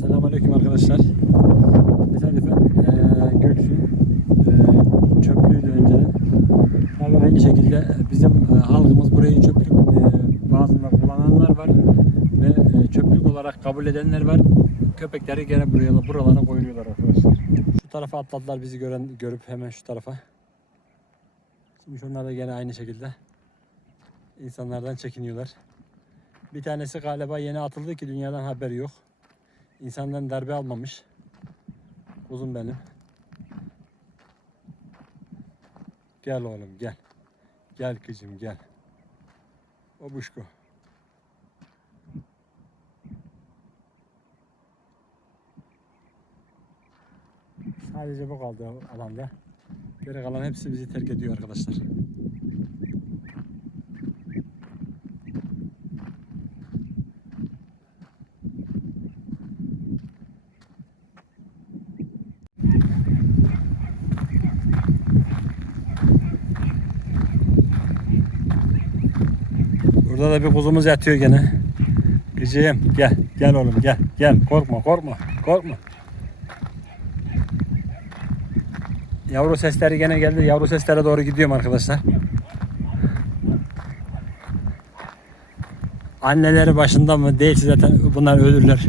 Selamünaleyküm arkadaşlar. Tesadüfen eee Göksu eee çöplüğüydü önceden. Tabii aynı şekilde bizim eee, halkımız burayı çöplük eee bazında kullananlar var ve eee, çöplük olarak kabul edenler var. Köpekleri gene buraya buralara koyuyorlar arkadaşlar. Şu tarafa atladılar bizi gören görüp hemen şu tarafa. Şimdi şunlar da gene aynı şekilde insanlardan çekiniyorlar. Bir tanesi galiba yeni atıldı ki dünyadan haberi yok. İnsandan darbe almamış. Uzun benim. Gel oğlum gel. Gel kızım gel. Babuşko. Sadece bu kaldı alanda. Geri kalan hepsi bizi terk ediyor arkadaşlar. Burada da bir kuzumuz yatıyor gene. Gıcığım gel gel oğlum gel gel korkma korkma korkma. Yavru sesleri gene geldi. Yavru seslere doğru gidiyorum arkadaşlar. Anneleri başında mı değilse zaten bunlar ölürler.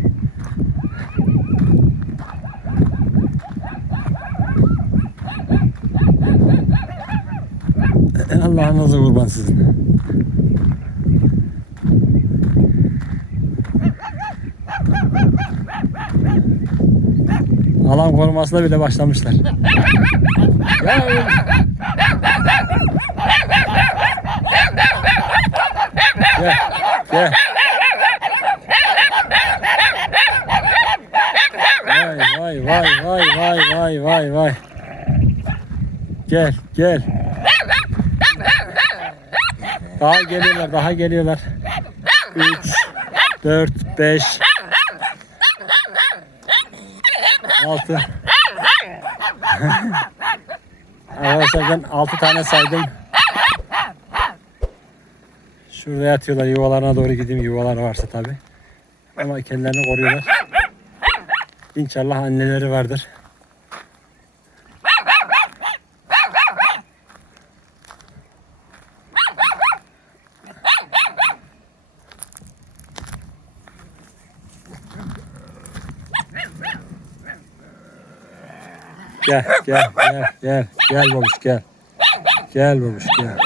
Allah'ınızı kurban sizin. Alan korumasına bile başlamışlar. Ya. Gel, gel. Vay vay vay vay vay vay vay. Gel gel. Daha geliyorlar daha geliyorlar. 3 4 5 6 Arkadaşlar ben 6 tane saydım. Şurada yatıyorlar yuvalarına doğru gideyim yuvalar varsa tabi. Ama kendilerini koruyorlar. İnşallah anneleri vardır. Gel gel gel gel gel babuş gel. Gel babuş gel.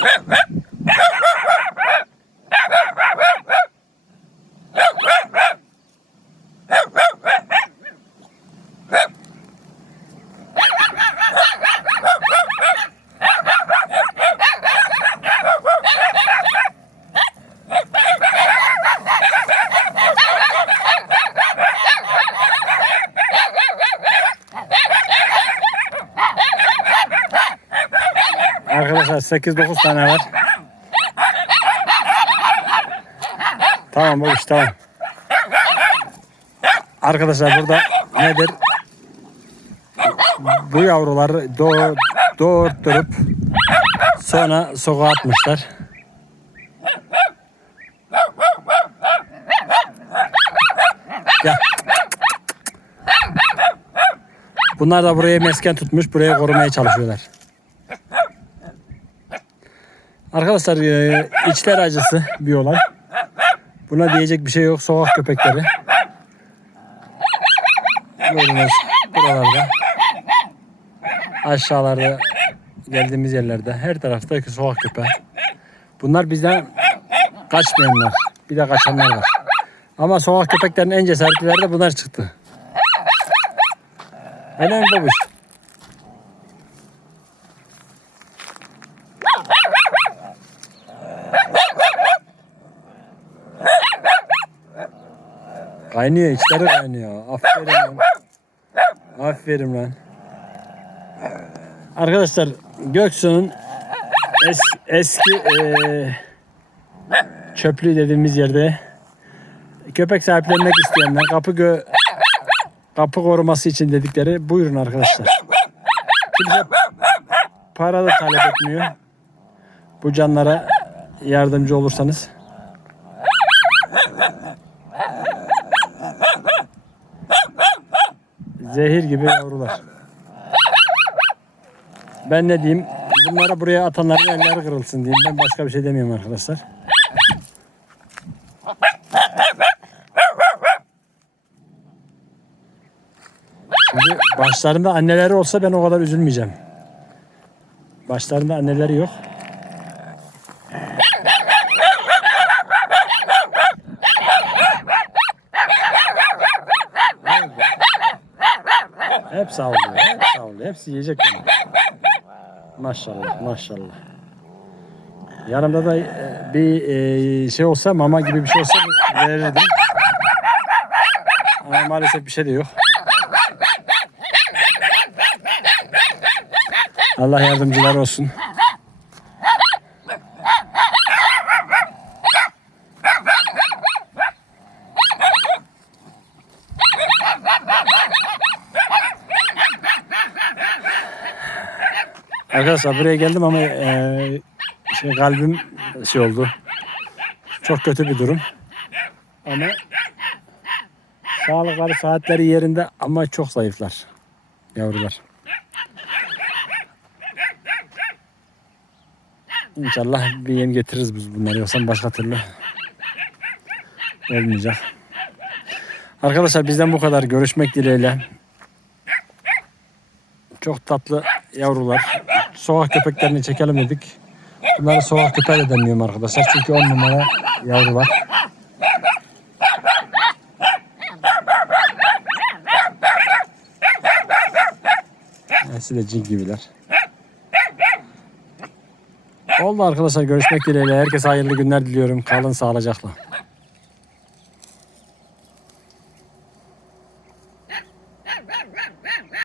Arkadaşlar 8-9 tane var. Tamam babuş tamam. Arkadaşlar burada nedir? Bu yavruları doğ, doğurtturup sonra sokağa atmışlar. Gel. Bunlar da buraya mesken tutmuş, buraya korumaya çalışıyorlar. Arkadaşlar e, içler acısı bir olay. Buna diyecek bir şey yok. Sokak köpekleri. Gördünüz buralarda. Aşağılarda geldiğimiz yerlerde her taraftaki sokak köpeği. Bunlar bizden kaçmayanlar. Bir de kaçanlar var. Ama sokak köpeklerin en cesaretlileri de bunlar çıktı. Öyle mi babuş? Kaynıyor, içleri kaynıyor. Aferin lan. Aferin lan. Arkadaşlar Göksu'nun es, eski eee çöplüğü dediğimiz yerde köpek sahiplenmek isteyenler kapı gö kapı koruması için dedikleri buyurun arkadaşlar. Kimse para da talep etmiyor. Bu canlara yardımcı olursanız Zehir gibi yavrular. Ben ne diyeyim? Bunları buraya atanların elleri kırılsın diyeyim. Ben başka bir şey demiyorum arkadaşlar. Şimdi başlarında anneleri olsa ben o kadar üzülmeyeceğim. Başlarında anneleri yok. Hep sağlıyor, hep sağlıyor. Hepsi yiyecek beni. Maşallah, maşallah. Yanımda da e, bir e, şey olsa, mama gibi bir şey olsa verirdim. Ama maalesef bir şey de yok. Allah yardımcılar olsun. Arkadaşlar buraya geldim ama e, şey, kalbim şey oldu. Çok kötü bir durum. Ama sağlıkları saatleri yerinde ama çok zayıflar yavrular. İnşallah bir yem getiririz biz bunları yoksa başka türlü olmayacak. Arkadaşlar bizden bu kadar. Görüşmek dileğiyle. Çok tatlı yavrular. Sokak köpeklerini çekelim dedik. Bunları sokak köpeği de demiyorum arkadaşlar. Çünkü on numara yavrular. Hepsi de cin gibiler. Oldu arkadaşlar görüşmek dileğiyle. Herkese hayırlı günler diliyorum. Kalın sağlıcakla.